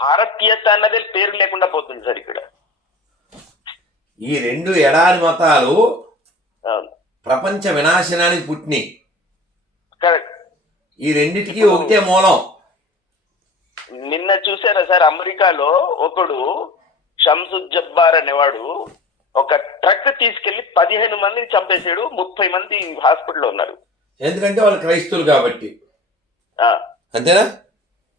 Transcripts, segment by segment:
భారతీయత అన్నదే పేరు లేకుండా పోతుంది సార్ ఇక్కడ. ఈ రెండు ఎడారి మతాలు ప్రపంచ వినాశనానికి పుట్టినాయి కరెక్ట్. ఈ రెండిటికి ఒకటే మూలం. నిన్న చూసారా సార్ అమెరికాలో ఒకడు షంసుద్ జబ్బార్ అనేవాడు ఒక ట్రక్ తీసుకెళ్ళి పదిహేను మందిని చంపేశాడు ముప్పై మంది హాస్పిటల్లో ఉన్నారు. ఎందుకంటే వాళ్ళు క్రైస్తవులు కాబట్టి. ఆ, అంతేనా?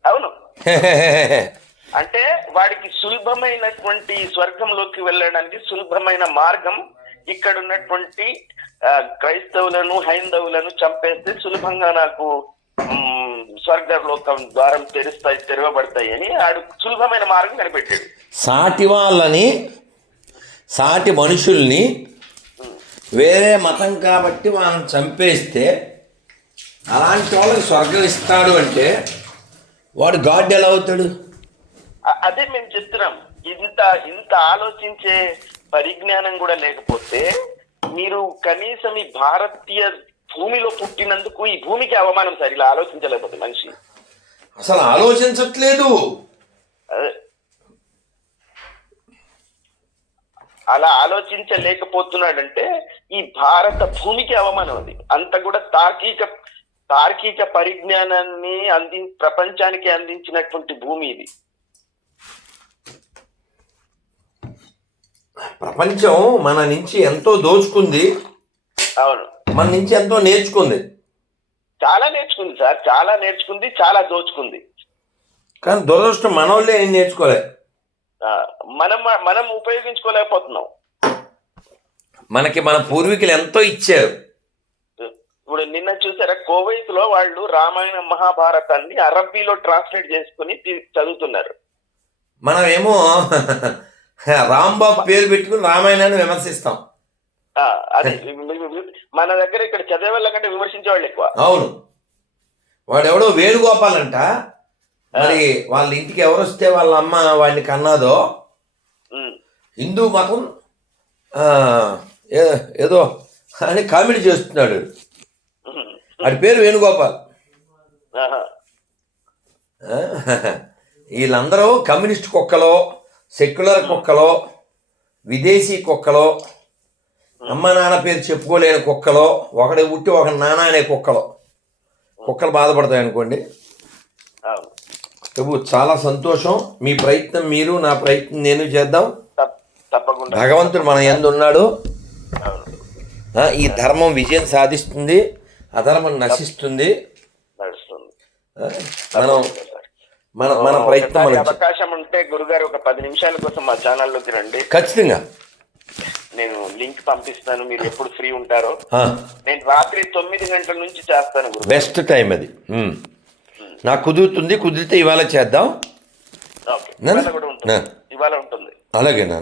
అవును. అంటే వాడికి సులభమైనటువంటి స్వర్గంలోకి వెళ్ళడానికి సులభమైన మార్గం ఇక్కడ ఉన్నటువంటి క్రైస్తవులను హైందవులను చంపేస్తే సులభంగా నాకు స్వర్గలోకం ద్వారం తెరుస్తాయి తెరవబడతాయి అని ఆడు సులభమైన మార్గం కనిపెట్టాడు. సాటి వాళ్ళని సాటి మనుషుల్ని వేరే మతం కాబట్టి వాళ్ళని చంపేస్తే అలాంటి వాళ్ళకి స్వర్గం ఇస్తాడు అంటే వాడు గాడ్ ఎలా అవుతాడు? అదే మేము చెప్తున్నాం. ఇంత ఇంత ఆలోచించే పరిజ్ఞానం కూడా లేకపోతే మీరు కనీసం ఈ భారతీయ భూమిలో పుట్టినందుకు ఈ భూమికి అవమానం సార్. ఇలా ఆలోచించలేకపోతే మనిషి. అసలు ఆలోచించట్లేదు. అలా ఆలోచించలేకపోతున్నాడంటే ఈ భారత భూమికి అవమానం అది. అంత కూడా తార్కిక తార్కిక పరిజ్ఞానాన్ని అంది ప్రపంచానికి అందించినటువంటి భూమి ఇది. ప్రపంచం మన నుంచి ఎంతో దోచుకుంది. అవును. మన నుంచి ఎంతో నేర్చుకుంది. చాలా నేర్చుకుంది సార్. చాలా నేర్చుకుంది చాలా దోచుకుంది. కానీ దురదృష్టం మనోళ్ళే ఏం నేర్చుకోలే. మనం మనం ఉపయోగించుకోలేకపోతున్నాం. మనకి మన పూర్వీకులు ఎంతో ఇచ్చారు. ఇప్పుడు నిన్న చూసారా కోవైత్లో వాళ్ళు రామాయణ మహాభారతాన్ని అరబ్బీలో ట్రాన్స్లేట్ చేసుకుని చదువుతున్నారు. మనం ఏమో రాంబాబు పేరు పెట్టుకుని రామాయణాన్ని విమర్శిస్తాం. అది మన దగ్గర ఇక్కడ చదివే వాళ్ళ కంటే విమర్శించే వాళ్ళు ఎక్కువ. అవును. వాడెవడో వేణుగోపాల్ అంట. మరి వాళ్ళ ఇంటికి ఎవరు వస్తే వాళ్ళ అమ్మ వాడిని కన్నాదో. హిందూ మతం ఏదో అని కామెడీ చేస్తున్నాడు. వాడి పేరు వేణుగోపాల్. వీళ్ళందరూ కమ్యూనిస్ట్ కుక్కలో సెక్యులర్ కుక్కలో విదేశీ కుక్కలో అమ్మ నాన్న పేరు చెప్పుకోలేని కుక్కలో ఒకటి పుట్టి ఒక నాన్న అనే కుక్కలో. కుక్కలు బాధపడతాయి అనుకోండి. ప్రభు చాలా సంతోషం. మీ ప్రయత్నం మీరు నా ప్రయత్నం నేను చేద్దాం. తప్- తప్పకుండా. భగవంతుడు మన ఎందు ఉన్నాడు. ఈ ధర్మం విజయం సాధిస్తుంది. అధర్మం నశిస్తుంది. మనం మన మన ప్రయత్నం అవకాశం ఉంటే గురుగారు ఒక పది నిమిషాల కోసం మా ఛానల్లోకి రండి. ఖచ్చితంగా. నేను లింక్ పంపిస్తాను మీరు ఎప్పుడు ఫ్రీ ఉంటారో. నేను రాత్రి తొమ్మిది గంటల నుంచి చేస్తాను బెస్ట్ టైం అది. నాకు కుదురుతుంది కుదిరితే ఇవాళ చేద్దాం? ఇవాళ ఉంటుంది. నా.